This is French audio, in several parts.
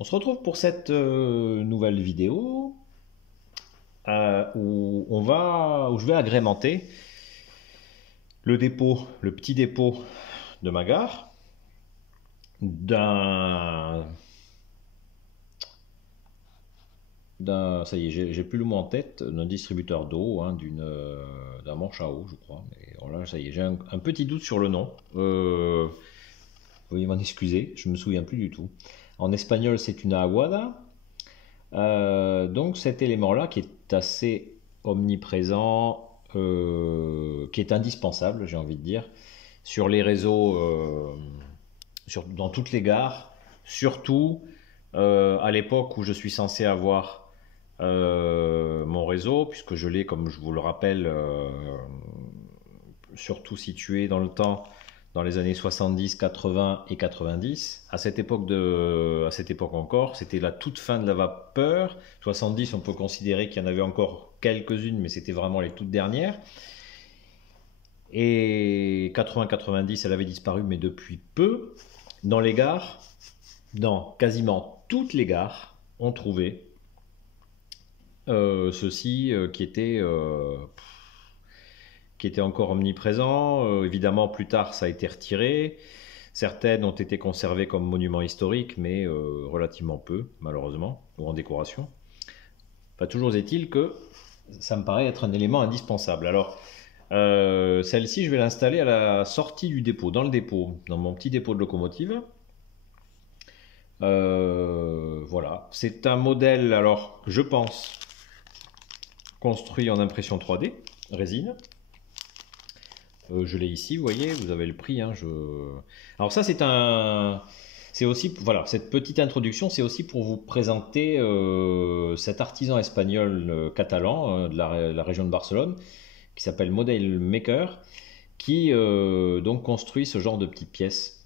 On se retrouve pour cette nouvelle vidéo où je vais agrémenter le dépôt, le petit dépôt de ma gare ça y est, j'ai plus le mot en tête, d'un distributeur d'eau, hein, d'un manche à eau, je crois. Mais voilà, ça y est, j'ai un petit doute sur le nom. Veuillez m'en excuser, je me souviens plus du tout. En espagnol, c'est une aguada. Donc cet élément-là qui est assez omniprésent, qui est indispensable, j'ai envie de dire, sur les réseaux, dans toutes les gares, surtout à l'époque où je suis censé avoir mon réseau, puisque je l'ai, comme je vous le rappelle, surtout situé dans le temps, dans les années 70, 80 et 90. À cette époque encore, c'était la toute fin de la vapeur. 70, on peut considérer qu'il y en avait encore quelques-unes, mais c'était vraiment les toutes dernières. Et 80-90, elle avait disparu, mais depuis peu. Dans les gares, dans quasiment toutes les gares, on trouvait ceci qui était encore omniprésent. Évidemment, plus tard, ça a été retiré. Certaines ont été conservées comme monuments historiques, mais relativement peu, malheureusement, ou en décoration. Enfin, toujours est-il que ça me paraît être un élément indispensable. Alors, celle-ci, je vais l'installer à la sortie du dépôt, dans le dépôt, dans mon petit dépôt de locomotive. Voilà. C'est un modèle, alors, je pense, construit en impression 3D, résine. Je l'ai ici, vous voyez, vous avez le prix. Hein, Alors ça, c'est aussi, voilà, cette petite introduction, c'est aussi pour vous présenter cet artisan espagnol catalan de la région de Barcelone, qui s'appelle Model Maker, qui donc construit ce genre de petites pièces.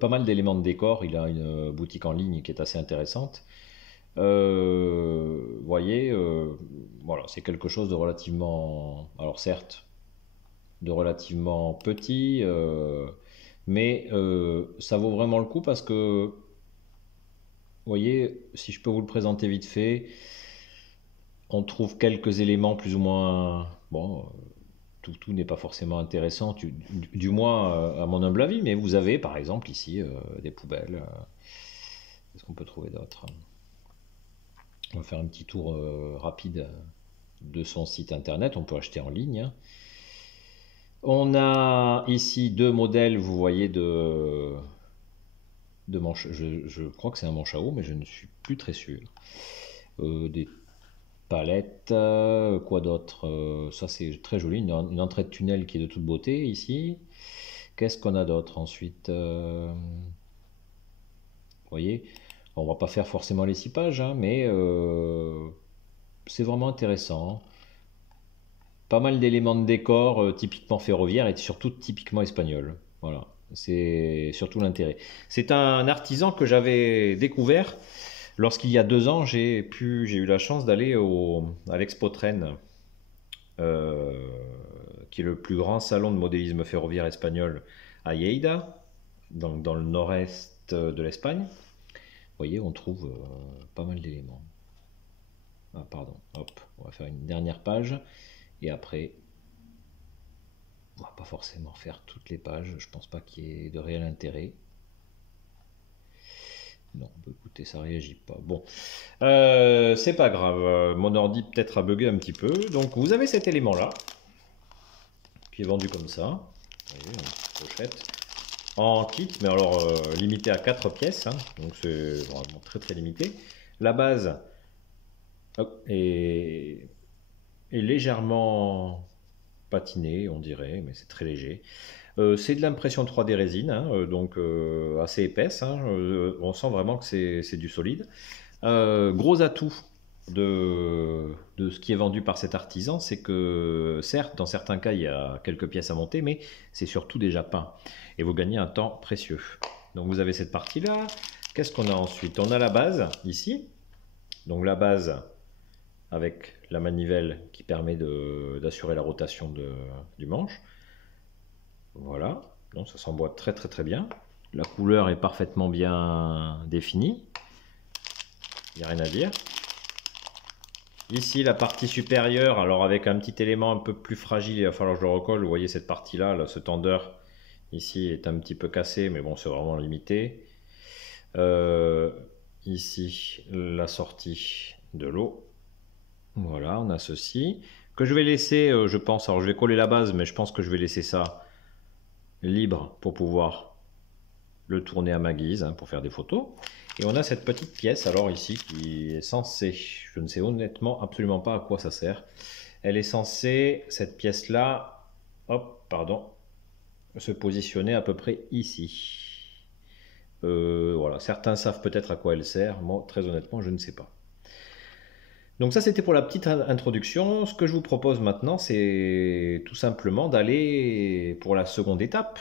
Pas mal d'éléments de décor, il a une boutique en ligne qui est assez intéressante. Vous voyez, voilà, c'est quelque chose de relativement, alors certes, de relativement petit, mais ça vaut vraiment le coup parce que, vous voyez, si je peux vous le présenter vite fait, on trouve quelques éléments plus ou moins, bon, tout n'est pas forcément intéressant, du moins à mon humble avis, mais vous avez par exemple ici des poubelles. Qu'est-ce qu'on peut trouver d'autre? On va faire un petit tour rapide de son site internet, on peut acheter en ligne, hein. On a ici deux modèles, vous voyez, de manche. Je crois que c'est un manche à eau, mais je ne suis plus très sûr. Des palettes, quoi d'autre? Ça c'est très joli, une entrée de tunnel qui est de toute beauté ici. Qu'est-ce qu'on a d'autre ensuite? Vous voyez, on va pas faire forcément les 6 pages, hein, mais c'est vraiment intéressant. Pas mal d'éléments de décor typiquement ferroviaire et surtout typiquement espagnol. Voilà, c'est surtout l'intérêt. C'est un artisan que j'avais découvert lorsqu'il y a 2 ans, j'ai eu la chance d'aller à l'Expo Train, qui est le plus grand salon de modélisme ferroviaire espagnol à Lleida, dans le nord-est de l'Espagne. Vous voyez, on trouve pas mal d'éléments. Ah, pardon, hop, on va faire une dernière page. Et après, on va pas forcément faire toutes les pages, je pense pas qu'il y ait de réel intérêt. Non, bah écoutez, ça réagit pas. Bon, c'est pas grave, mon ordi peut-être a bugué un petit peu. Donc vous avez cet élément-là, qui est vendu comme ça. Vous voyez, une petite pochette. En kit, mais alors limité à 4 pièces, hein, donc c'est vraiment très très limité. La base est légèrement patiné, on dirait, mais c'est très léger. C'est de l'impression 3D résine, hein, donc assez épaisse, hein, on sent vraiment que c'est du solide. Gros atout de ce qui est vendu par cet artisan, c'est que certes, dans certains cas, il y a quelques pièces à monter, mais c'est surtout déjà peint. Et vous gagnez un temps précieux. Donc vous avez cette partie-là. Qu'est-ce qu'on a ensuite? On a la base, ici. Donc la base avec la manivelle qui permet d'assurer la rotation du manche. Voilà, donc ça s'emboîte très très très bien. La couleur est parfaitement bien définie. il n'y a rien à dire. Ici, la partie supérieure, alors avec un petit élément un peu plus fragile, il va falloir que je le recolle. Vous voyez cette partie-là, là, ce tendeur ici est un petit peu cassé, mais bon, c'est vraiment limité. Ici, la sortie de l'eau. Voilà, on a ceci. Que je vais laisser, je pense, alors je vais coller la base, mais je pense que je vais laisser ça libre pour pouvoir le tourner à ma guise, hein, pour faire des photos. Et on a cette petite pièce alors ici qui est censée, je ne sais honnêtement absolument pas à quoi ça sert. Elle est censée, cette pièce là, hop, pardon, se positionner à peu près ici. Voilà, certains savent peut-être à quoi elle sert, moi très honnêtement je ne sais pas. Donc ça c'était pour la petite introduction. Ce que je vous propose maintenant c'est tout simplement d'aller pour la seconde étape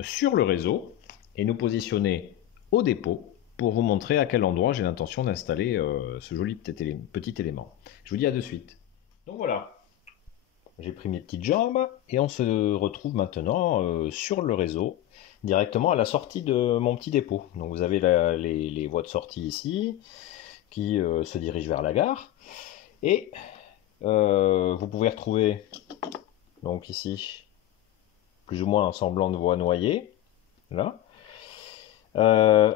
sur le réseau et nous positionner au dépôt pour vous montrer à quel endroit j'ai l'intention d'installer ce joli petit élément. Je vous dis à de suite. Donc voilà, j'ai pris mes petites jambes et on se retrouve maintenant sur le réseau, directement à la sortie de mon petit dépôt. Donc vous avez les voies de sortie ici qui se dirigent vers la gare et vous pouvez retrouver donc ici plus ou moins un semblant de voie noyée là.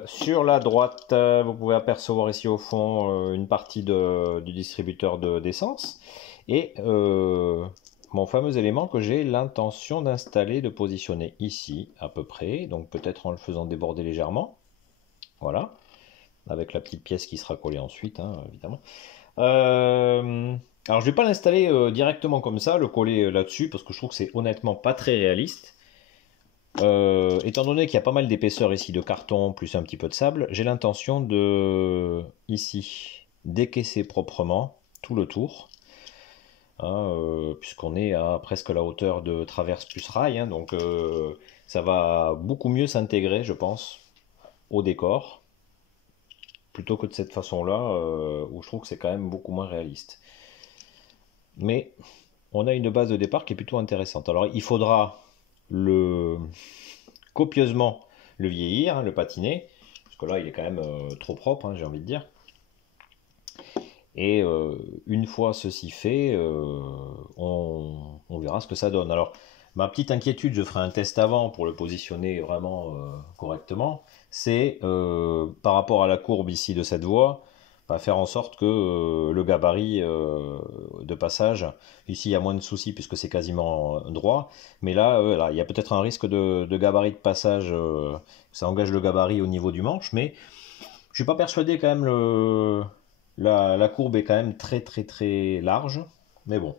Sur la droite, vous pouvez apercevoir ici au fond une partie du distributeur d'essence et mon fameux élément que j'ai l'intention d'installer, de positionner ici à peu près, donc peut-être en le faisant déborder légèrement, voilà, avec la petite pièce qui sera collée ensuite, hein, évidemment. Alors je vais pas l'installer directement comme ça, le coller là-dessus, parce que je trouve que c'est honnêtement pas très réaliste. Étant donné qu'il y a pas mal d'épaisseur ici de carton plus un petit peu de sable, j'ai l'intention de ici décaisser proprement tout le tour, hein, puisqu'on est à presque la hauteur de traverse plus rail, hein, donc ça va beaucoup mieux s'intégrer je pense au décor plutôt que de cette façon là où je trouve que c'est quand même beaucoup moins réaliste, mais on a une base de départ qui est plutôt intéressante. Alors il faudra copieusement le vieillir, hein, le patiner, parce que là il est quand même trop propre, hein, j'ai envie de dire. Et une fois ceci fait, on verra ce que ça donne. Alors ma petite inquiétude, je ferai un test avant pour le positionner vraiment correctement, c'est par rapport à la courbe ici de cette voie, faire en sorte que le gabarit de passage, ici il y a moins de soucis puisque c'est quasiment droit, mais là, là il y a peut-être un risque de gabarit de passage, ça engage le gabarit au niveau du manche, mais je suis pas persuadé quand même, la courbe est quand même très très très large, mais bon,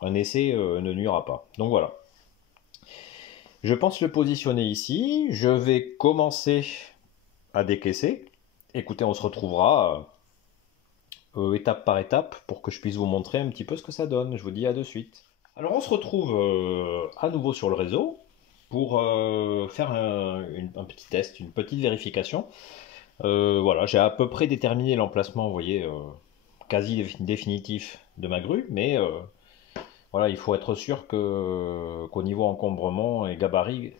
un essai ne nuira pas. Donc voilà. Je pense le positionner ici, je vais commencer à décaisser. Écoutez, on se retrouvera étape par étape pour que je puisse vous montrer un petit peu ce que ça donne. Je vous dis à de suite. Alors on se retrouve à nouveau sur le réseau pour faire un petit test, une petite vérification. Voilà, j'ai à peu près déterminé l'emplacement, vous voyez, quasi définitif de ma grue, mais voilà, il faut être sûr qu'au niveau encombrement et gabarit,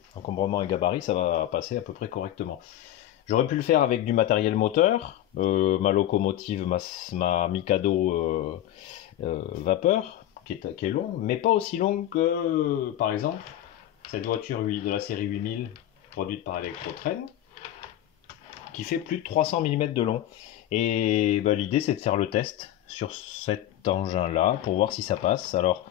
ça va passer à peu près correctement. J'aurais pu le faire avec du matériel moteur, ma locomotive, ma Mikado vapeur, qui est longue, mais pas aussi longue que, par exemple, cette voiture de la série 8000 produite par Electrotrain, qui fait plus de 300 mm de long. Et bah, l'idée c'est de faire le test sur cet engin là pour voir si ça passe. Alors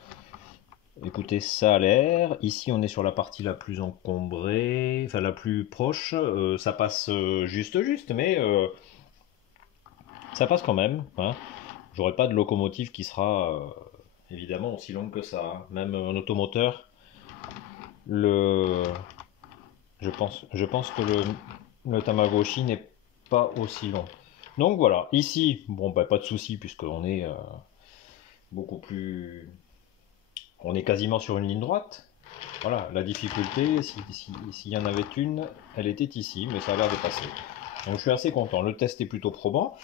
écoutez, ça a l'air, ici on est sur la partie la plus encombrée, enfin la plus proche, ça passe juste, mais ça passe quand même, hein. J'aurai pas de locomotive qui sera évidemment aussi longue que ça, hein. Même un automoteur, je pense que le Tamagotchi n'est pas aussi long. Donc voilà, ici, bon bah pas de souci puisqu'on est beaucoup plus... On est quasiment sur une ligne droite. Voilà, la difficulté, s'il y en avait une, elle était ici, mais ça a l'air de passer. Donc je suis assez content, le test est plutôt probant.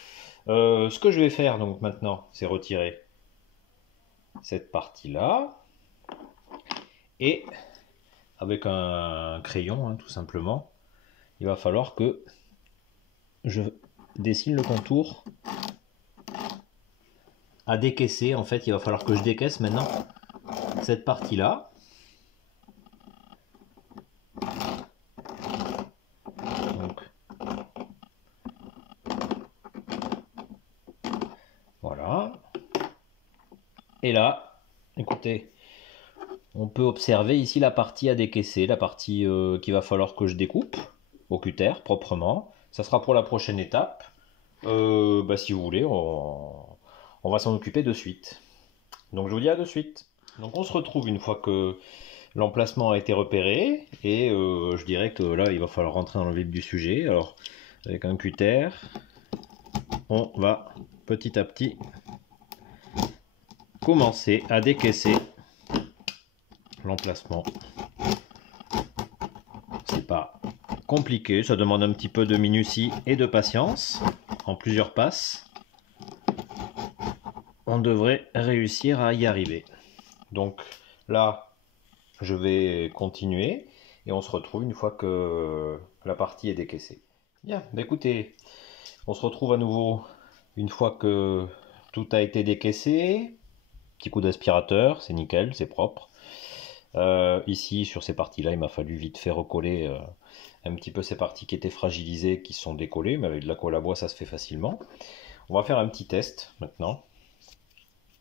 Ce que je vais faire donc maintenant, c'est retirer cette partie-là. Et avec un crayon, hein, tout simplement, il va falloir que je dessine le contour à décaisser. En fait, il va falloir que je décaisse maintenant cette partie-là. Donc, voilà. Et là, écoutez, on peut observer ici la partie à décaisser, la partie qu'il va falloir que je découpe au cutter proprement. Ça sera pour la prochaine étape. Si vous voulez, on va s'en occuper de suite. Donc je vous dis à de suite. Donc on se retrouve une fois que l'emplacement a été repéré et je dirais que là il va falloir rentrer dans le vif du sujet. Alors avec un cutter, on va petit à petit commencer à décaisser l'emplacement. C'est pas compliqué, ça demande un petit peu de minutie et de patience en plusieurs passes. On devrait réussir à y arriver. Donc là, je vais continuer et on se retrouve une fois que la partie est décaissée. Bien, écoutez, on se retrouve à nouveau une fois que tout a été décaissé. Petit coup d'aspirateur, c'est nickel, c'est propre. Ici, sur ces parties-là, il m'a fallu vite fait recoller un petit peu ces parties qui étaient fragilisées, qui sont décollées, mais avec de la colle à bois, ça se fait facilement. On va faire un petit test maintenant.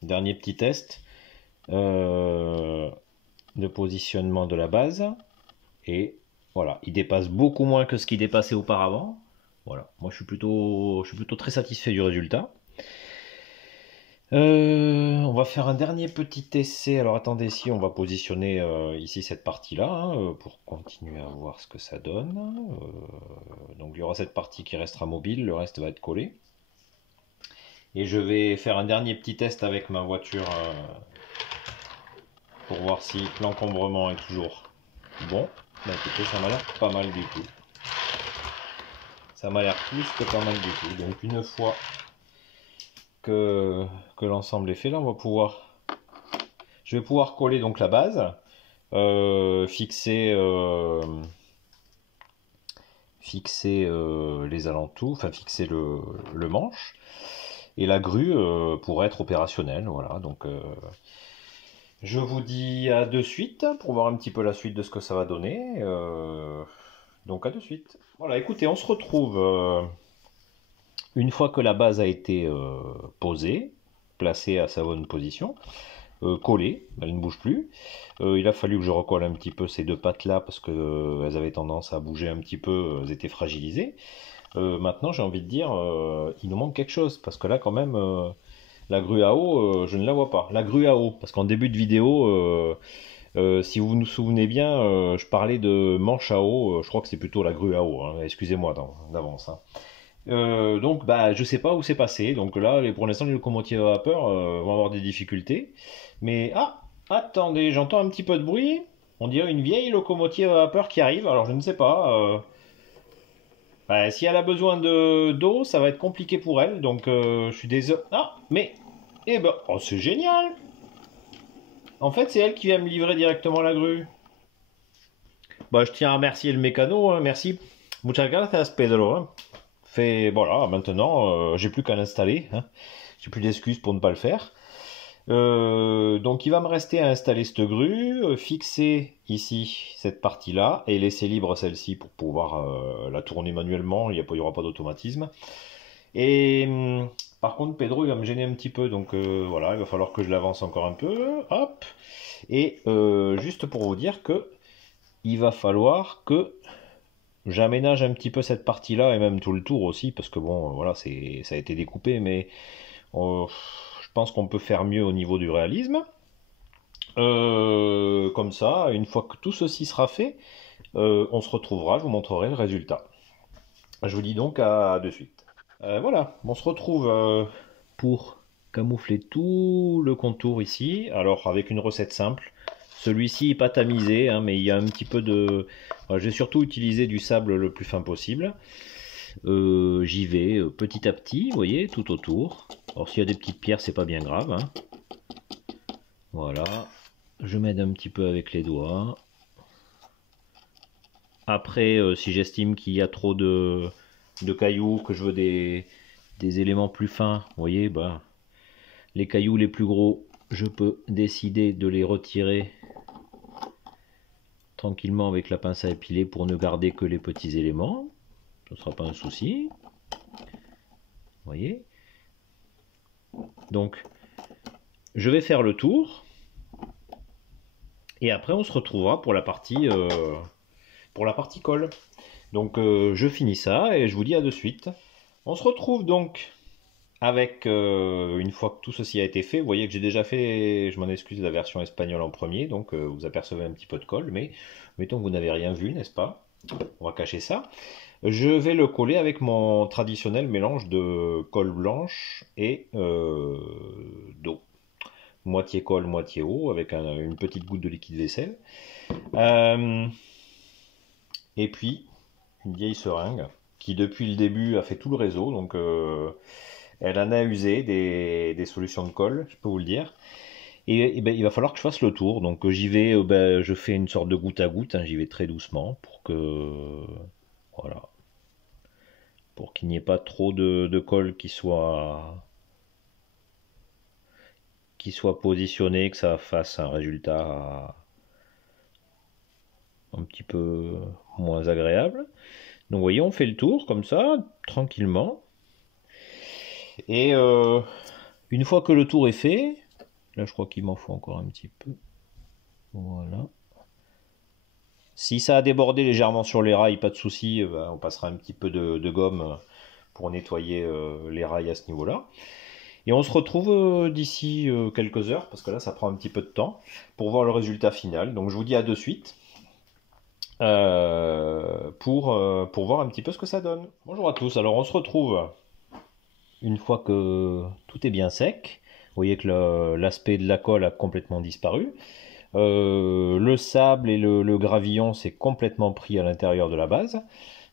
Dernier petit test de positionnement de la base. Et voilà, il dépasse beaucoup moins que ce qu'il dépassait auparavant. Voilà, moi je suis plutôt très satisfait du résultat. On va faire un dernier petit essai. Alors attendez, ici on va positionner ici cette partie-là hein, pour continuer à voir ce que ça donne. Donc il y aura cette partie qui restera mobile, le reste va être collé. Et je vais faire un dernier petit test avec ma voiture pour voir si l'encombrement est toujours bon. Bah écoutez, ça m'a l'air pas mal du tout. Ça m'a l'air plus que pas mal du tout. Donc une fois que l'ensemble est fait, là on va pouvoir... Je vais pouvoir coller donc la base, fixer les alentours, enfin fixer le manche. Et la grue pourrait être opérationnelle. Voilà, donc je vous dis à de suite pour voir un petit peu la suite de ce que ça va donner. Donc à de suite. Voilà, écoutez, on se retrouve une fois que la base a été posée, placée à sa bonne position, collée, elle ne bouge plus. Il a fallu que je recolle un petit peu ces deux pattes là parce qu'elles avaient tendance à bouger un petit peu, elles étaient fragilisées. Maintenant, j'ai envie de dire, il nous manque quelque chose parce que là, quand même, la grue à eau, je ne la vois pas. La grue à eau, parce qu'en début de vidéo, si vous nous souvenez bien, je parlais de manche à eau. Je crois que c'est plutôt la grue à eau. Hein, excusez-moi d'avance. Hein. Donc, bah, je sais pas où c'est passé. Donc là, pour l'instant, les locomotives à vapeur vont avoir des difficultés. Mais attendez, j'entends un petit peu de bruit. On dirait une vieille locomotive à vapeur qui arrive. Alors, je ne sais pas. Bah, si elle a besoin d'eau, ça va être compliqué pour elle. Donc, je suis désolé. Ah, mais, eh ben, oh, c'est génial. En fait, c'est elle qui vient me livrer directement la grue. Bah, je tiens à remercier le mécano. Hein, merci. Muchas gracias, Pedro. Hein. Voilà, maintenant, j'ai plus qu'à l'installer. Hein. J'ai plus d'excuses pour ne pas le faire. Donc il va me rester à installer cette grue, fixer ici cette partie-là et laisser libre celle-ci pour pouvoir la tourner manuellement, il n'y aura pas d'automatisme. Et par contre Pedro il va me gêner un petit peu, donc voilà, il va falloir que je l'avance encore un peu, hop. Et juste pour vous dire que il va falloir que j'aménage un petit peu cette partie-là et même tout le tour aussi, parce que bon, voilà, ça a été découpé, mais je pense qu'on peut faire mieux au niveau du réalisme. Comme ça, une fois que tout ceci sera fait, on se retrouvera, je vous montrerai le résultat. Je vous dis donc à de suite. Voilà, on se retrouve pour camoufler tout le contour ici. Alors avec une recette simple. Celui-ci n'est pas tamisé, hein, mais il y a un petit peu de... J'ai surtout utilisé du sable le plus fin possible. J'y vais petit à petit, vous voyez, tout autour. Alors s'il y a des petites pierres, c'est pas bien grave. Hein. Voilà. Je m'aide un petit peu avec les doigts. Après, si j'estime qu'il y a trop de cailloux, que je veux des éléments plus fins, vous voyez, bah, Les cailloux les plus gros, je peux décider de les retirer tranquillement avec la pince à épiler pour ne garder que les petits éléments. Ce ne sera pas un souci. Vous voyez? Donc, je vais faire le tour. Et après, on se retrouvera pour la partie colle. Donc, je finis ça et je vous dis à de suite. On se retrouve donc avec, une fois que tout ceci a été fait, vous voyez que j'ai déjà fait, je m'en excuse, la version espagnole en premier, donc vous apercevez un petit peu de colle, mais mettons que vous n'avez rien vu, n'est-ce pas? On va cacher ça. Je vais le coller avec mon traditionnel mélange de colle blanche et d'eau. Moitié colle, moitié eau, avec une petite goutte de liquide vaisselle. Euh, et puis, une vieille seringue qui depuis le début a fait tout le réseau, donc elle en a usé des solutions de colle, je peux vous le dire. Et ben, il va falloir que je fasse le tour, donc j'y vais, ben, je fais une sorte de goutte à goutte, hein, j'y vais très doucement pour que, voilà, pour qu'il n'y ait pas trop de colle qui soit positionné, que ça fasse un résultat un petit peu moins agréable. Donc vous voyez, on fait le tour comme ça, tranquillement. Et une fois que le tour est fait, là je crois qu'il m'en faut encore un petit peu. Voilà. Si ça a débordé légèrement sur les rails, pas de souci, on passera un petit peu de gomme pour nettoyer les rails à ce niveau-là. Et on se retrouve d'ici quelques heures, parce que là ça prend un petit peu de temps, pour voir le résultat final. Donc je vous dis à de suite. Pour voir un petit peu ce que ça donne. Bonjour à tous, alors on se retrouve une fois que tout est bien sec. Vous voyez que l'aspect de la colle a complètement disparu. Le sable et le gravillon s'est complètement pris à l'intérieur de la base.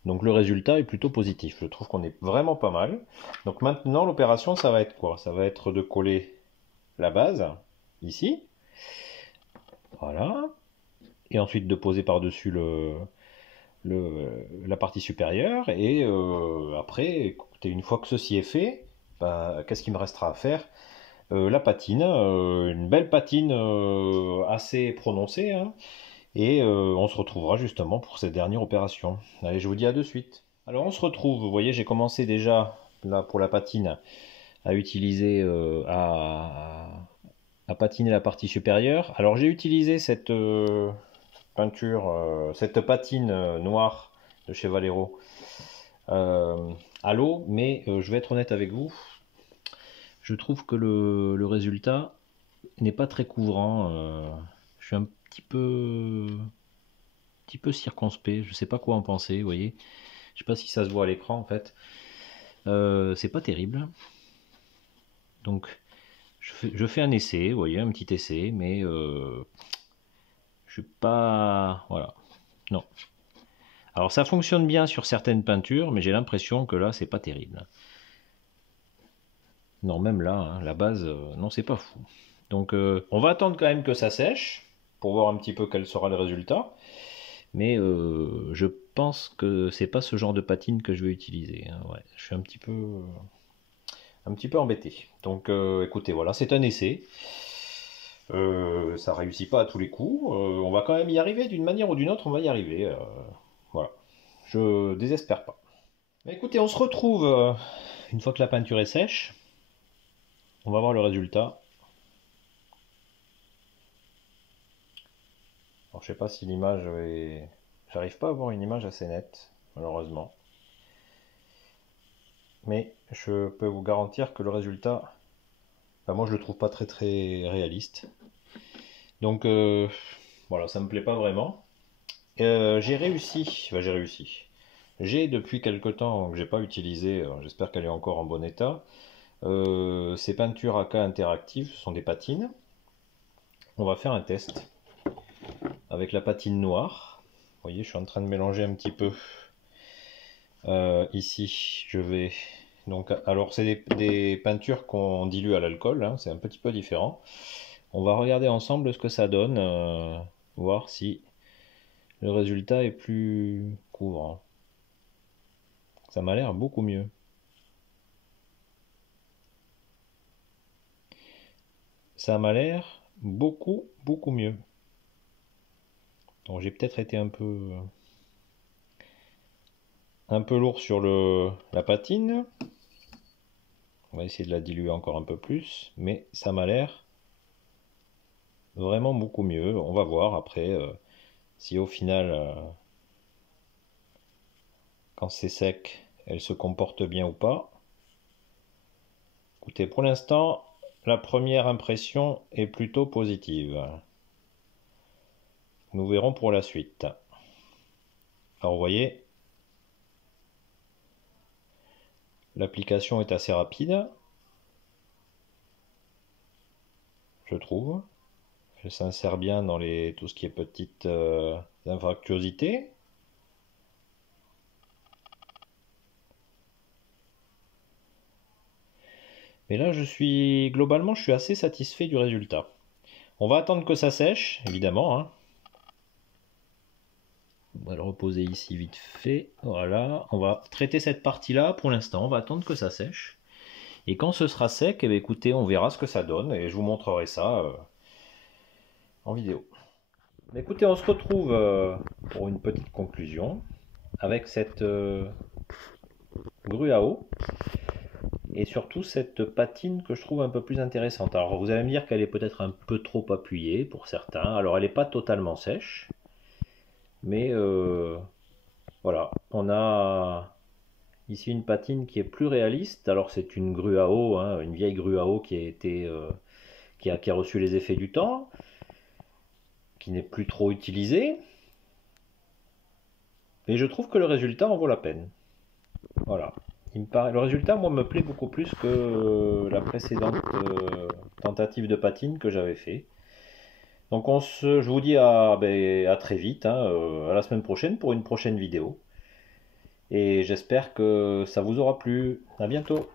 Donc le résultat est plutôt positif. Je trouve qu'on est vraiment pas mal. Donc maintenant l'opération ça va être quoi? Ça va être de coller la base ici. Voilà. Et ensuite de poser par-dessus la partie supérieure. Et après, écoutez, une fois que ceci est fait, bah, qu'est-ce qu'il me restera à faire? La patine, une belle patine assez prononcée, hein, et on se retrouvera justement pour cette dernière opération. Allez, je vous dis à de suite. Alors on se retrouve, vous voyez, j'ai commencé déjà là pour la patine à utiliser à patiner la partie supérieure. Alors j'ai utilisé cette peinture, cette patine noire de chez Valero à l'eau, mais je vais être honnête avec vous, je trouve que le résultat n'est pas très couvrant. Je suis un petit peu circonspect, je sais pas quoi en penser, vous voyez. Je sais pas si ça se voit à l'écran en fait. C'est pas terrible. Donc je fais un essai, vous voyez, un petit essai, mais je suis pas. Voilà. Non. Alors ça fonctionne bien sur certaines peintures, mais j'ai l'impression que là c'est pas terrible. Non, même là, hein, la base, non, c'est pas fou. Donc on va attendre quand même que ça sèche pour voir un petit peu quel sera le résultat. Mais je pense que c'est pas ce genre de patine que je vais utiliser, hein. Ouais, je suis un petit peu embêté. Donc écoutez, voilà, c'est un essai. Ça réussit pas à tous les coups. On va quand même y arriver d'une manière ou d'une autre, on va y arriver. Voilà. Je désespère pas. Mais écoutez, on se retrouve une fois que la peinture est sèche. On va voir le résultat. Alors, je sais pas si l'image est. J'arrive pas à avoir une image assez nette, malheureusement. Mais je peux vous garantir que le résultat, bah, moi je le trouve pas très très réaliste. Donc voilà, ça me plaît pas vraiment. J'ai réussi, j'ai réussi. J'ai depuis quelque temps que j'ai pas utilisé, j'espère qu'elle est encore en bon état. Ces peintures AK interactives, ce sont des patines. On va faire un test avec la patine noire. Vous voyez, je suis en train de mélanger un petit peu. Ici, je vais donc, alors c'est des peintures qu'on dilue à l'alcool, hein, c'est un petit peu différent. On va regarder ensemble ce que ça donne, voir si le résultat est plus couvrant. Ça m'a l'air beaucoup mieux. ça m'a l'air beaucoup mieux. Donc j'ai peut-être été un peu lourd sur la patine. On va essayer de la diluer encore un peu plus, mais ça m'a l'air vraiment beaucoup mieux. On va voir après si au final, quand c'est sec, elle se comporte bien ou pas. Écoutez, pour l'instant, la première impression est plutôt positive. Nous verrons pour la suite. Alors vous voyez, l'application est assez rapide, je trouve. Elle s'insère bien dans tout ce qui est petites infractuosités. Mais là, globalement, je suis assez satisfait du résultat. On va attendre que ça sèche, évidemment, hein. On va le reposer ici vite fait. Voilà, on va traiter cette partie-là pour l'instant. On va attendre que ça sèche. Et quand ce sera sec, eh bien, écoutez, on verra ce que ça donne et je vous montrerai ça en vidéo. Mais écoutez, on se retrouve pour une petite conclusion avec cette grue à eau et surtout cette patine que je trouve un peu plus intéressante. Alors vous allez me dire qu'elle est peut-être un peu trop appuyée pour certains. Alors elle n'est pas totalement sèche, mais voilà, on a ici une patine qui est plus réaliste. Alors c'est une grue à eau, hein, une vieille grue à eau qui a été qui a reçu les effets du temps, qui n'est plus trop utilisée. Et je trouve que le résultat en vaut la peine. Voilà. Le résultat, moi, me plaît beaucoup plus que la précédente tentative de patine que j'avais fait. Donc je vous dis à très vite, hein, à la semaine prochaine pour une prochaine vidéo. Et j'espère que ça vous aura plu. À bientôt.